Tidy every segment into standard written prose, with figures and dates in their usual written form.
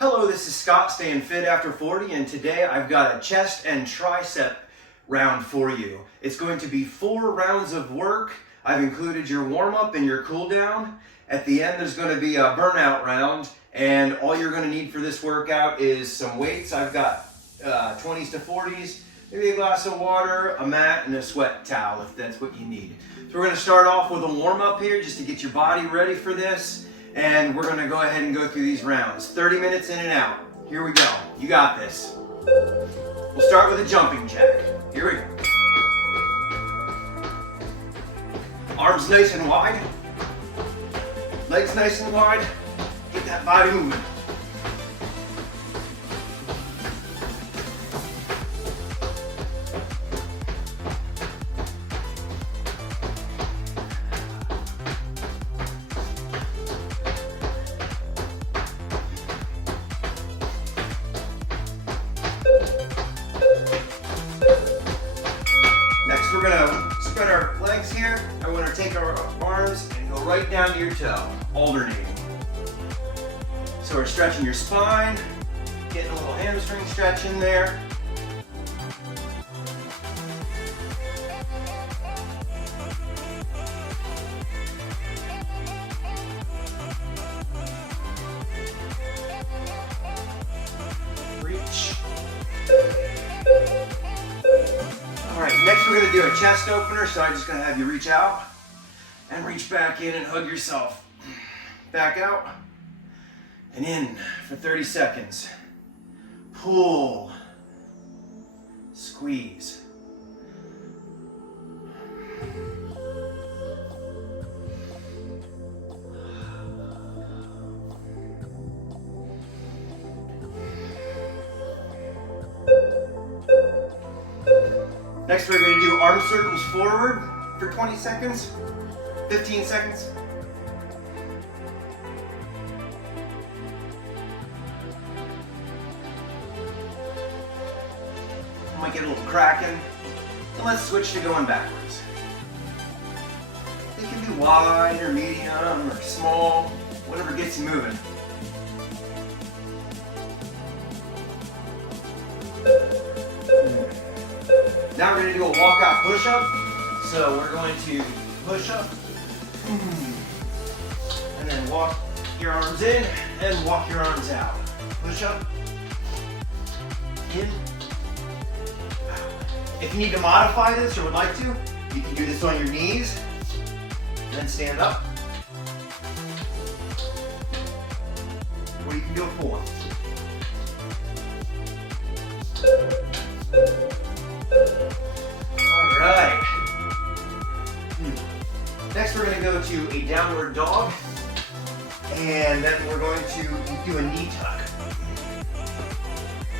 Hello, this is Scott, staying fit after 40, and today I've got a chest and tricep round for you. It's going to be 4 rounds of work. I've included your warm-up and your cool-down. At the end, there's going to be a burnout round, and all you're going to need for this workout is some weights. I've got 20s to 40s, maybe a glass of water, a mat, and a sweat towel if that's what you need. So we're going to start off with a warm-up here just to get your body ready for this. And we're gonna go ahead and go through these rounds. 30 minutes in and out. Here we go. You got this. We'll start with a jumping jack. Here we go. Arms nice and wide. Legs nice and wide. Get that body moving. Next, we're gonna spread our legs here. I want to take our arms and go right down to your toe, alternating. So we're stretching your spine, getting a little hamstring stretch in there. Reach. All right, next we're gonna do a chest opener, so I'm just gonna have you reach out and reach back in and hug yourself. Back out and in for 30 seconds. Pull, squeeze. Next, we're going to do arm circles forward for 20 seconds, 15 seconds. I might get a little cracking. And let's switch to going backwards. They can be wide or medium or small, whatever gets you moving. Now we're going to do a walkout push-up. So we're going to push up and then walk your arms in and walk your arms out. Push up, in, out. If you need to modify this or would like to, you can do this on your knees, then stand up. Or you can do a full one. Alright. Next we're going to go to a downward dog. And then we're going to do a knee tuck.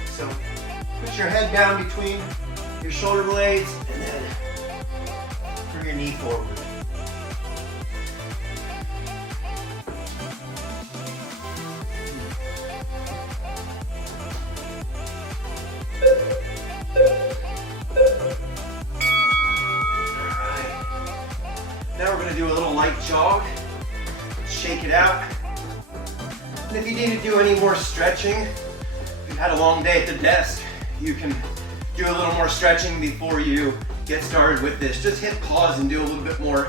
So put your head down between your shoulder blades and then bring your knee forward. Now we're going to do a little light jog. Shake it out. And if you need to do any more stretching, if you've had a long day at the desk, you can do a little more stretching before you get started with this. Just hit pause and do a little bit more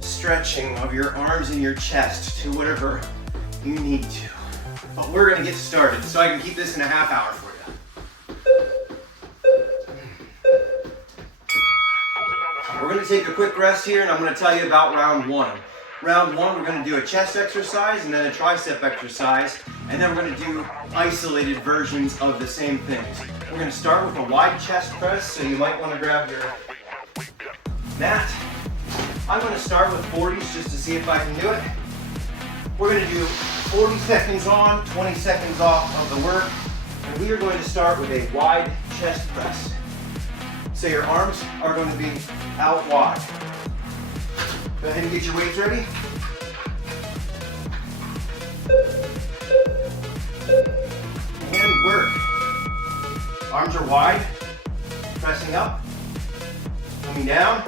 stretching of your arms and your chest to whatever you need to. But we're going to get started, so I can keep this in a half hour for you. We're going to take a quick rest here, and I'm going to tell you about round 1. Round 1, we're going to do a chest exercise and then a tricep exercise, and then we're going to do isolated versions of the same things. We're going to start with a wide chest press, so you might want to grab your mat. I'm going to start with 40s just to see if I can do it. We're going to do 40 seconds on, 20 seconds off of the work, and we are going to start with a wide chest press. So your arms are going to be out wide. Go ahead and get your weights ready. And work. Arms are wide, pressing up, coming down.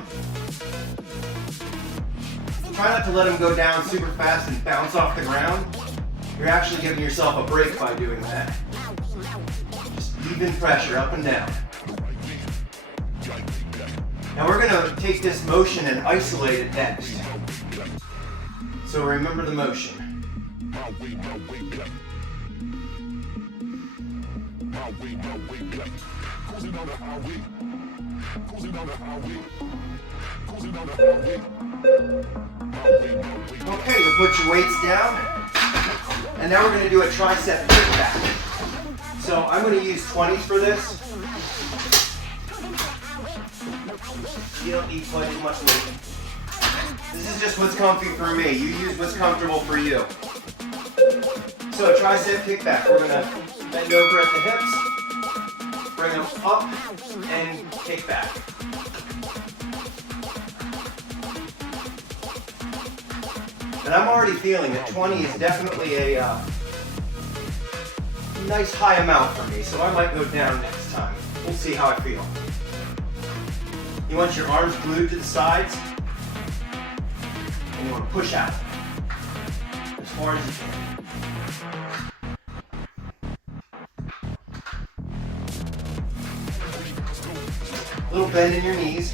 Try not to let them go down super fast and bounce off the ground. You're actually giving yourself a break by doing that. Just even pressure up and down. Now we're going to take this motion and isolate it next. So remember the motion. Okay, you'll put your weights down. And now we're going to do a tricep kickback. So I'm going to use 20s for this. You don't need quite as much weight. This is just what's comfy for me. You use what's comfortable for you. So a tricep kickback. We're going to bend over at the hips, bring them up, and kick back. And I'm already feeling that 20 is definitely a nice high amount for me, so I might go down next time. We'll see how I feel. You want your arms glued to the sides, and you want to push out as far as you can. A little bend in your knees.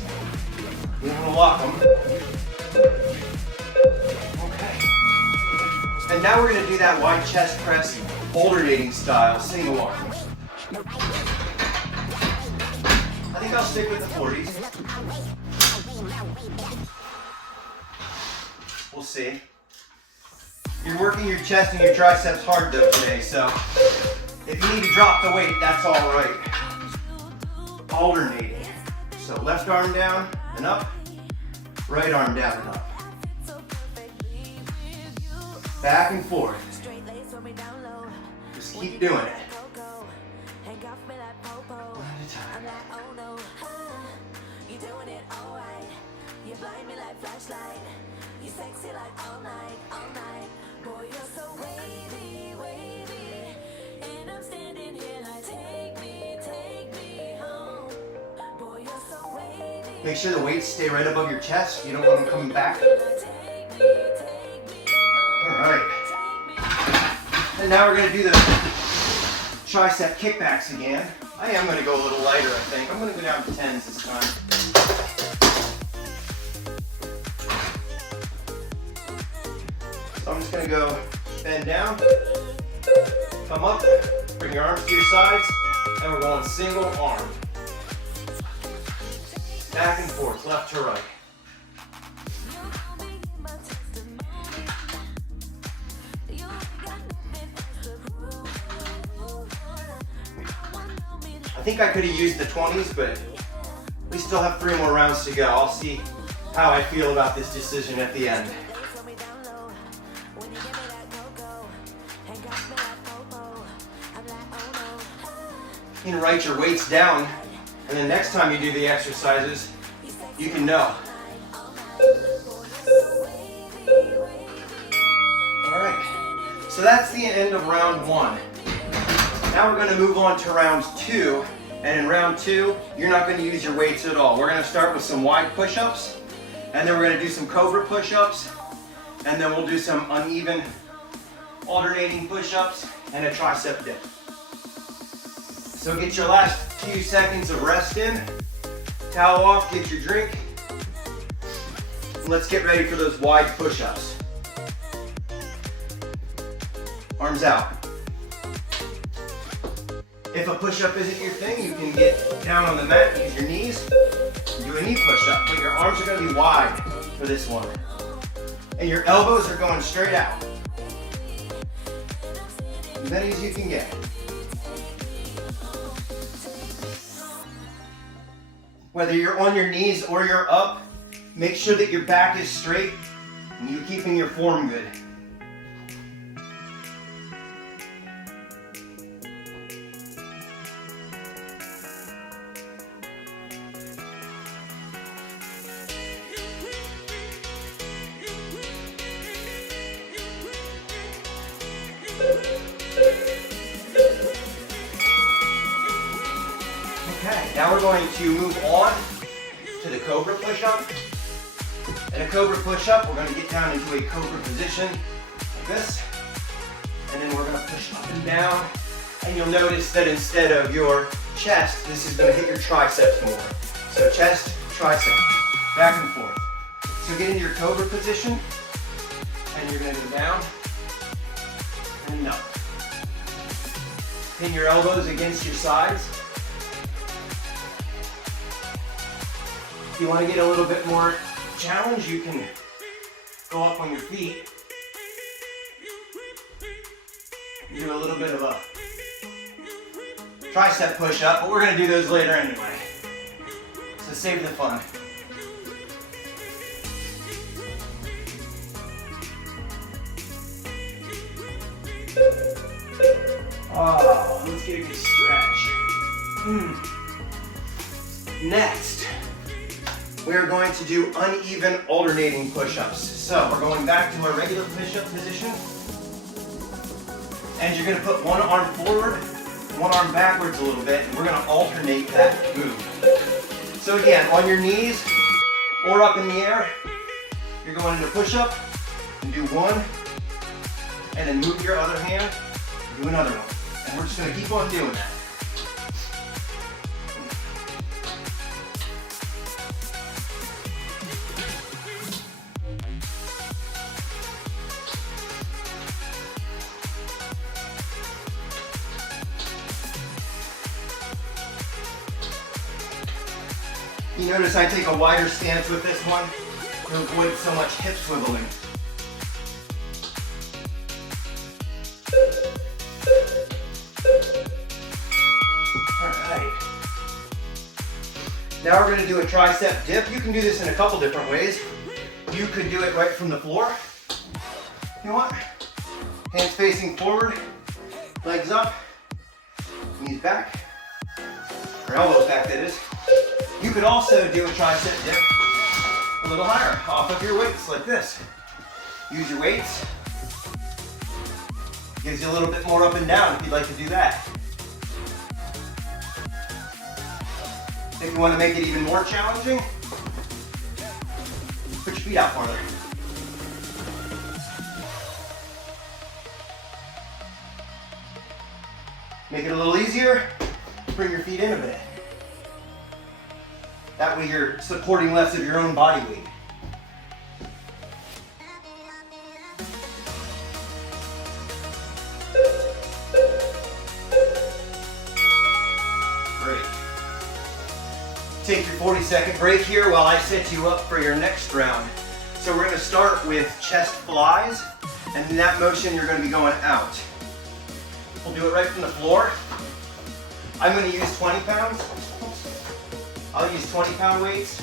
You don't want to lock them. Okay. And now we're going to do that wide chest press, alternating style, single arm. I think I'll stick with the 40s. We'll see. You're working your chest and your triceps hard though today, so if you need to drop the weight, that's all right. Alternating. So left arm down and up, right arm down and up. Back and forth. Just keep doing it. One at a time. Make sure the weights stay right above your chest. You don't want them coming back. Alright. And now we're going to do the tricep kickbacks again. I am going to go a little lighter, I think. I'm going to go down to 10s this time. So I'm just going to go bend down, come up, bring your arms to your sides, and we're going single arm. Back and forth, left to right. I think I could have used the 20s, but we still have 3 more rounds to go. I'll see how I feel about this decision at the end. You can write your weights down, and then next time you do the exercises, you can know. Alright, so that's the end of round 1. Now we're going to move on to round 2, and in round 2, you're not going to use your weights at all. We're going to start with some wide push-ups, and then we're going to do some Cobra push-ups, and then we'll do some uneven alternating push-ups and a tricep dip. So get your last few seconds of rest in, towel off, get your drink, and let's get ready for those wide push-ups. Arms out. If a push-up isn't your thing, you can get down on the mat, use your knees, do a knee push-up, but your arms are going to be wide for this one. And your elbows are going straight out. As many as you can get. Whether you're on your knees or you're up, make sure that your back is straight and you're keeping your form good. Okay, now we're going to move on to the Cobra Push-Up. In a Cobra Push-Up, we're going to get down into a Cobra position like this. And then we're gonna push up and down. And you'll notice that instead of your chest, this is gonna hit your triceps more. So chest, tricep, back and forth. So get into your Cobra position, and you're gonna go down and up. Pin your elbows against your sides. If you wanna get a little bit more challenge, you can go up on your feet. Do a little bit of a tricep push-up, but we're gonna do those later anyway. So save the fun. Oh, let's get a good stretch. Next, we are going to do uneven alternating push-ups. So we're going back to our regular push-up position. And you're gonna put one arm forward, one arm backwards a little bit, and we're gonna alternate that move. So again, on your knees or up in the air, you're going into push-up, and do one, and then move your other hand, and do another one. And we're just gonna keep on doing that. You notice I take a wider stance with this one to avoid so much hip swiveling. Alright. Now we're going to do a tricep dip. You can do this in a couple different ways. You could do it right from the floor. You know what? Hands facing forward, legs up, knees back, or elbows back that is. You could also do a tricep dip a little higher, off of your weights, like this. Use your weights. Gives you a little bit more up and down if you'd like to do that. If you want to make it even more challenging, put your feet out farther. Make it a little easier, bring your feet in a bit. That way you're supporting less of your own body weight. Great. Take your 40-second break here while I set you up for your next round. So we're going to start with chest flies, and in that motion you're going to be going out. We'll do it right from the floor. I'm going to use 20 pounds. I'll use 20-pound weights.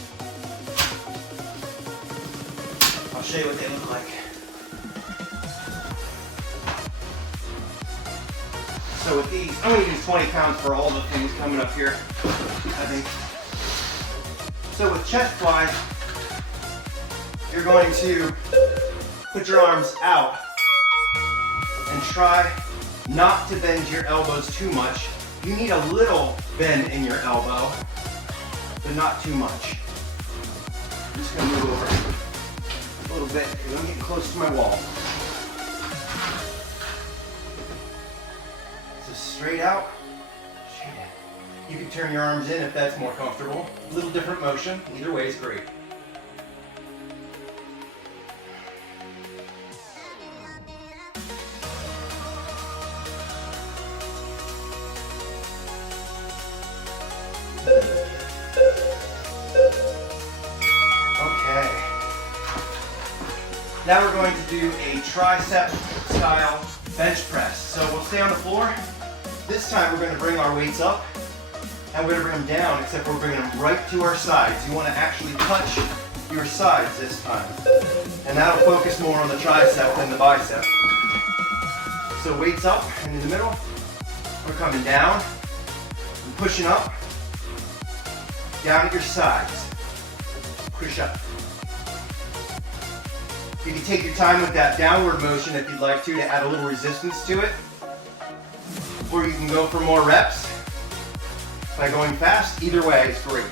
I'll show you what they look like. So with these, I'm going to use 20 pounds for all the things coming up here, I think. So with chest flies, you're going to put your arms out and try not to bend your elbows too much. You need a little bend in your elbow, but not too much. I'm just going to move over a little bit because I'm getting close to my wall. So straight out, straight in. You can turn your arms in if that's more comfortable. A little different motion. Either way is great. Okay. Now we're going to do a tricep style bench press. So we'll stay on the floor. This time we're going to bring our weights up and we're going to bring them down, except we're bringing them right to our sides. You want to actually touch your sides this time. And that'll focus more on the tricep than the bicep. So weights up and in the middle. We're coming down and pushing up. Down at your sides. Push up. You can take your time with that downward motion if you'd like to add a little resistance to it. Or you can go for more reps by going fast. Either way is great.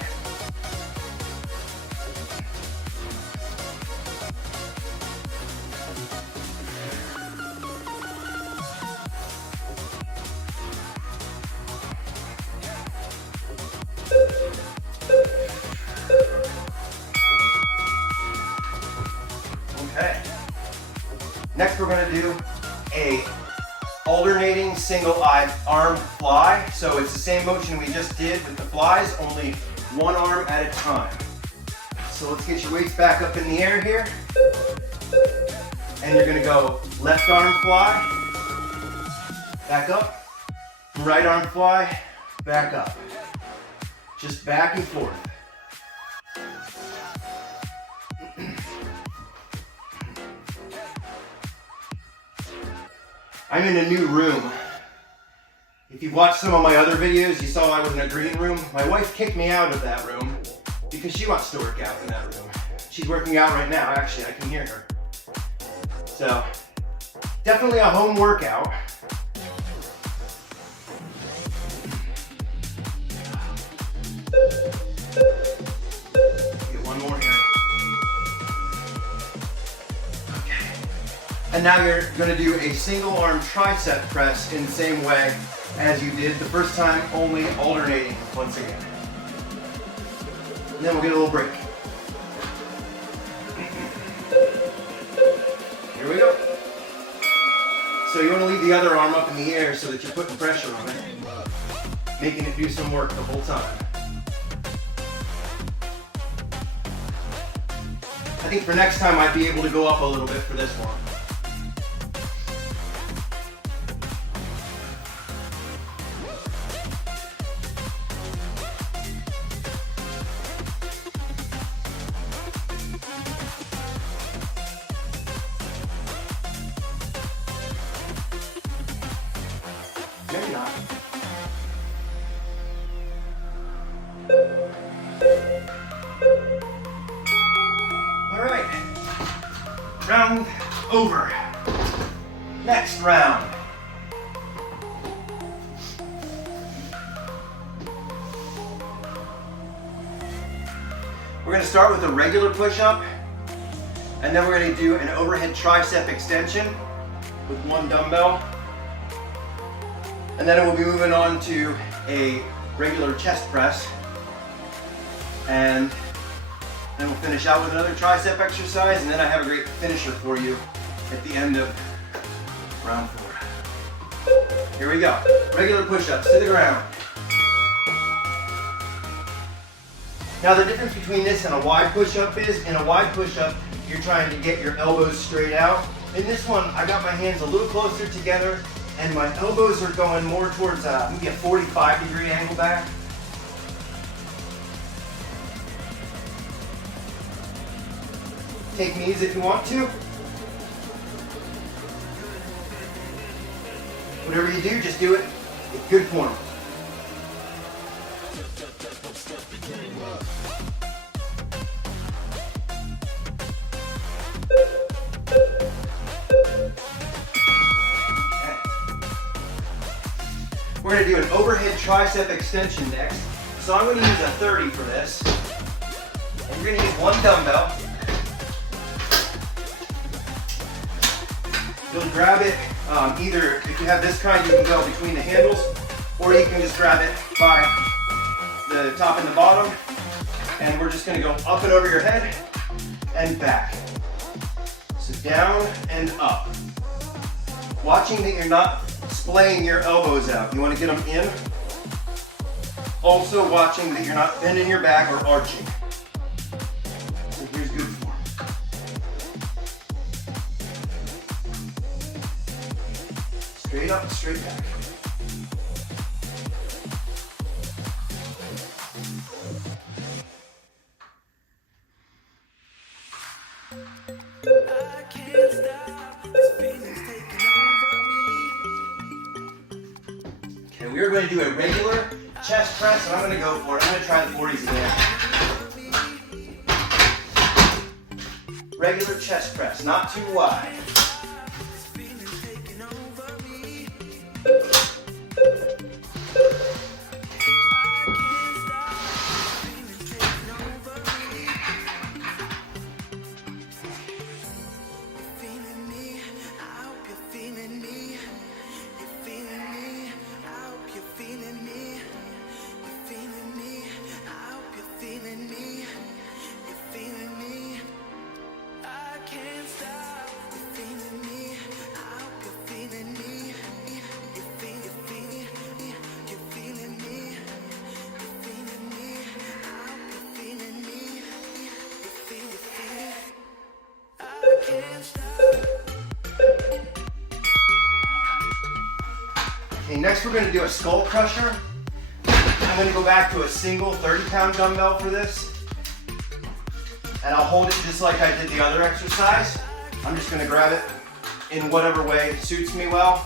Next, we're gonna do a alternating single arm fly. So it's the same motion we just did with the flies, only one arm at a time. So let's get your weights back up in the air here. And you're gonna go left arm fly, back up, right arm fly, back up. Just back and forth. I'm in a new room. If you've watched some of my other videos, you saw I was in a green room. My wife kicked me out of that room because she wants to work out in that room. She's working out right now, actually, I can hear her. So, definitely a home workout. Get one more here. And now you're going to do a single arm tricep press in the same way as you did the first time, only alternating once again. And then we'll get a little break. Here we go. So you want to leave the other arm up in the air so that you're putting pressure on it, making it do some work the whole time. I think for next time I'd be able to go up a little bit for this one. Maybe not. All right, round over. Next round. We're going to start with a regular push-up, and then we're going to do an overhead tricep extension with one dumbbell. And then we'll be moving on to a regular chest press. And then we'll finish out with another tricep exercise, and then I have a great finisher for you at the end of round 4. Here we go. Regular push-ups to the ground. Now the difference between this and a wide push-up is, in a wide push-up, you're trying to get your elbows straight out. In this one, I got my hands a little closer together, and my elbows are going more towards maybe a 45-degree angle back. Take knees if you want to. Whatever you do, just do it in good form. We're going to do an overhead tricep extension next. So I'm going to use a 30 for this. And you're going to use one dumbbell. You'll grab it, either if you have this kind, you can go between the handles, or you can just grab it by the top and the bottom. And we're just going to go up and over your head and back. So down and up. Watching that you're not splaying your elbows out. You want to get them in. Also watching that you're not bending your back or arching. So here's good form. Straight up, straight back. I can't stop, this feeling's taking over me. Okay, we are going to do a regular chest press, and I'm going to go for it. I'm going to try the 40s again. Regular chest press, not too wide. Okay, next we're gonna do a skull crusher. I'm gonna go back to a single 30-pound dumbbell for this. And I'll hold it just like I did the other exercise. I'm just gonna grab it in whatever way suits me well.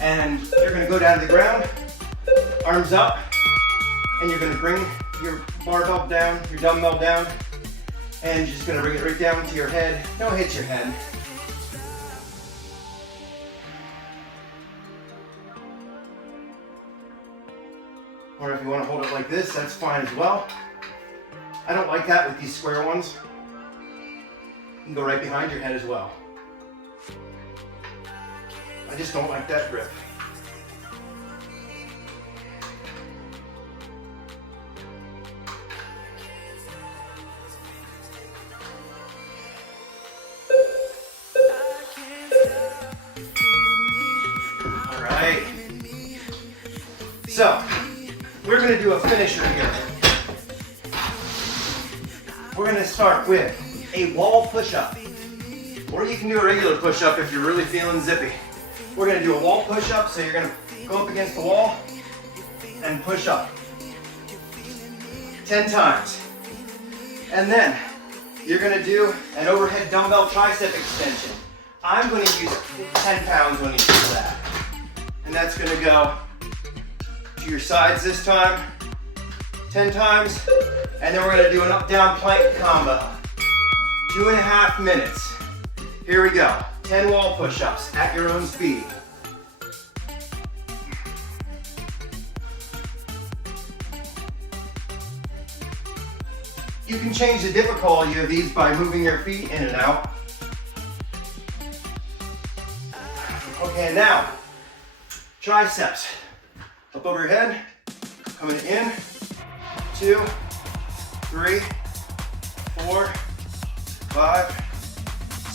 And you're gonna go down to the ground, arms up, and you're gonna bring your barbell down, your dumbbell down, and you're just gonna bring it right down to your head. Don't hit your head. Or if you wanna hold it like this, that's fine as well. I don't like that with these square ones. You can go right behind your head as well. I just don't like that grip. All right. So, we're gonna do a finisher here. We're gonna start with a wall push-up. Or you can do a regular push-up if you're really feeling zippy. We're gonna do a wall push-up, so you're gonna go up against the wall and push up. 10 times. And then you're gonna do an overhead dumbbell tricep extension. I'm gonna use 10 pounds when you do that. And that's gonna go to your sides this time, 10 times. And then we're gonna do an up-down plank combo. 2.5 minutes. Here we go. 10 wall push-ups at your own speed. You can change the difficulty of these by moving your feet in and out. Okay, now, triceps. Up over your head, coming in, 2, 3, 4, 5,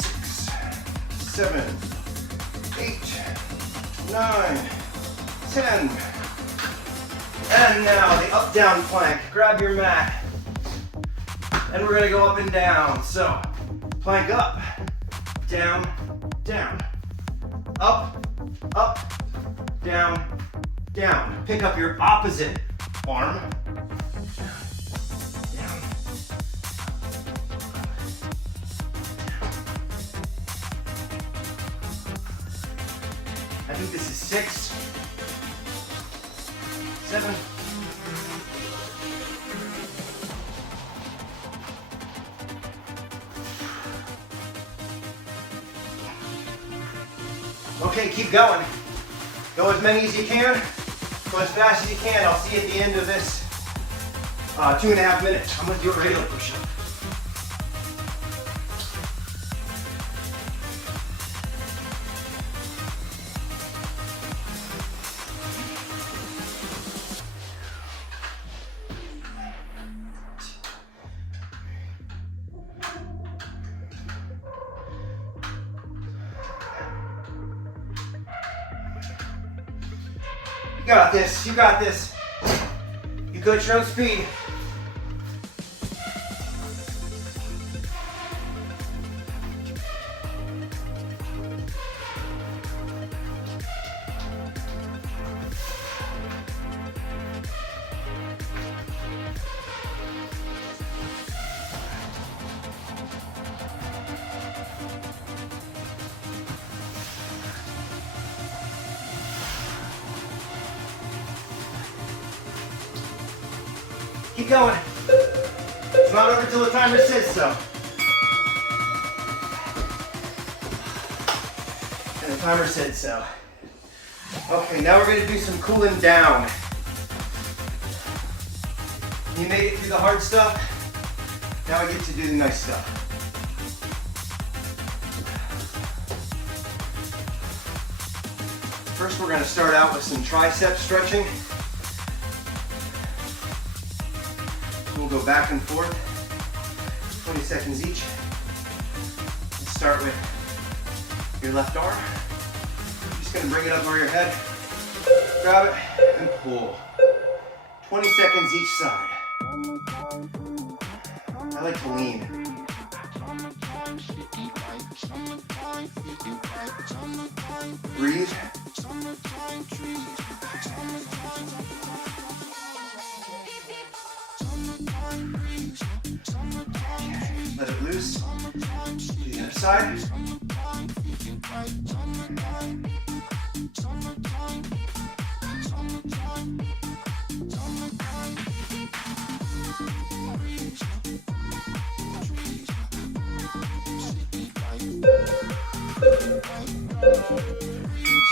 6, 7, 8, 9, 10. And now the up down plank. Grab your mat. And we're gonna go up and down. So plank up, down, down. Up, up, down, down. Pick up your opposite arm. Down. I think this is 6, 7. Okay, keep going. Go as many as you can. Go as fast as you can. I'll see you at the end of this 2.5 minutes. I'm gonna do a regular push-up. You got this, you got this. You go at your own speed. Keep going. It's not over till the timer says so. And the timer said so. Okay, now we're gonna do some cooling down. You made it through the hard stuff. Now I get to do the nice stuff. First, we're gonna start out with some tricep stretching. We'll go back and forth, 20 seconds each. Let's start with your left arm. Just gonna bring it up over your head, grab it, and pull. 20 seconds each side. I like to lean. Breathe. Let it loose. To the other side.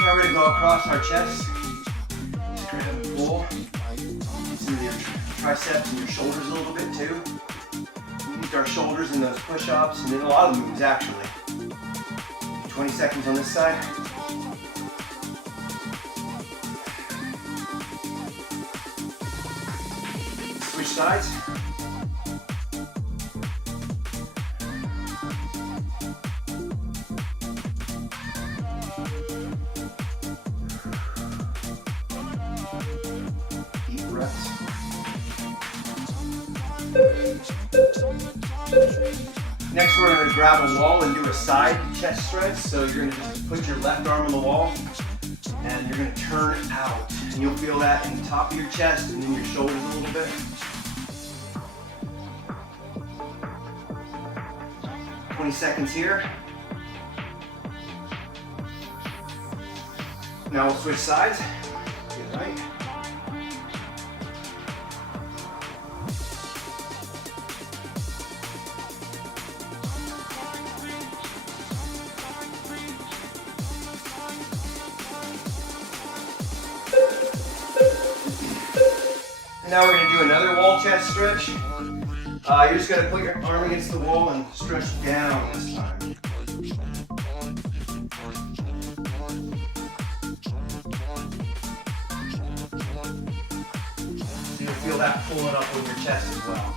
Now we're going to go across our chest. Just grab and pull. Some of your triceps and your shoulders a little bit too. We used our shoulders in those push-ups and in a lot of moves actually. 20 seconds on this side. Switch sides. Deep breaths. Next we're going to grab a wall and do a side chest stretch. So you're going to just put your left arm on the wall and you're going to turn out. And you'll feel that in the top of your chest and in your shoulders a little bit. 20 seconds here. Now we'll switch sides. Get right. Now we're going to do another wall chest stretch. You're just going to put your arm against the wall and stretch down this time. You'll feel that pulling up on your chest as well.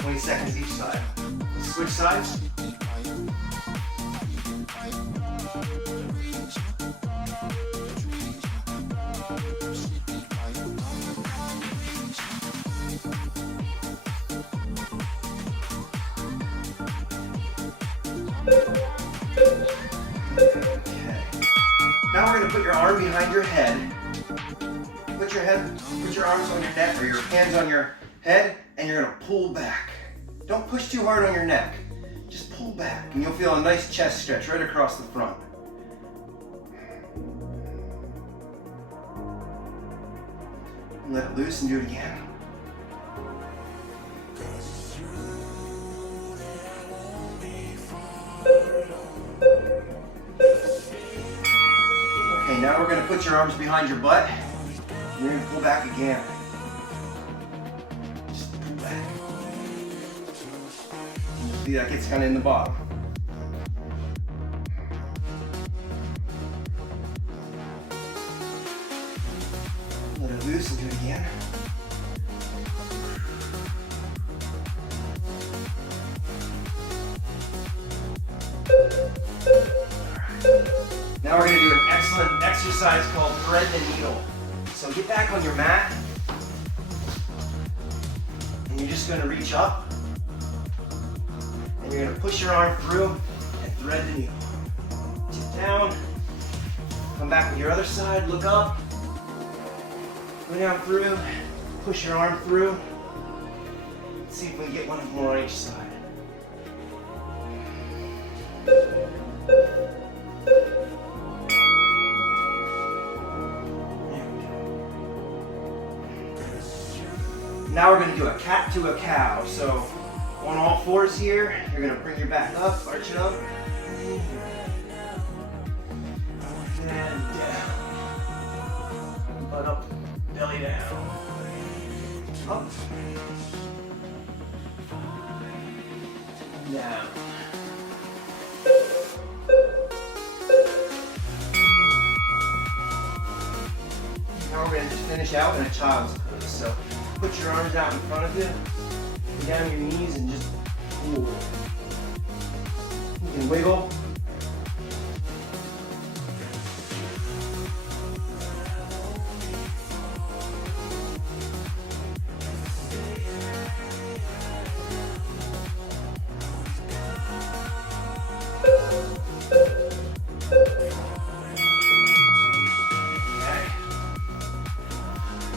20 seconds each side. Switch sides. Now we're going to put your arm behind your head. Put your arms on your neck or your hands on your head and you're going to pull back. Don't push too hard on your neck. Just pull back and you'll feel a nice chest stretch right across the front. And let it loose and do it again. Okay, now we're going to put your arms behind your butt. And you're going to pull back again. Just pull back. And you'll see that gets kind of in the bottom. Let it loose and do it again. Now we're going to do an excellent exercise called thread the needle. So get back on your mat and you're just going to reach up and you're going to push your arm through and thread the needle. Tip down, come back with your other side, look up, go down through, push your arm through. Let's see if we can get one more on each side. Now we're going to do a cat to a cow. So on all fours here, you're going to bring your back up, arch it up, and down. Butt up, belly down. Up. Down. Now we're going to just finish out in a child's pose. So put your arms out in front of you, and down your knees and just pull. You can wiggle.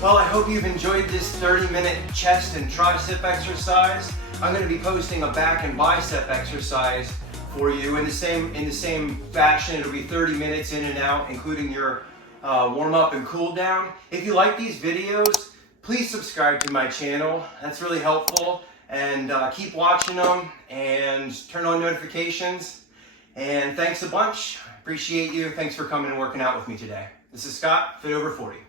Well, I hope you've enjoyed this 30-minute chest and tricep exercise. I'm going to be posting a back and bicep exercise for you in the same fashion. It'll be 30 minutes in and out, including your warm up and cool down. If you like these videos, please subscribe to my channel. That's really helpful. And keep watching them and turn on notifications. And thanks a bunch. Appreciate you. Thanks for coming and working out with me today. This is Scott, Fit Over 40.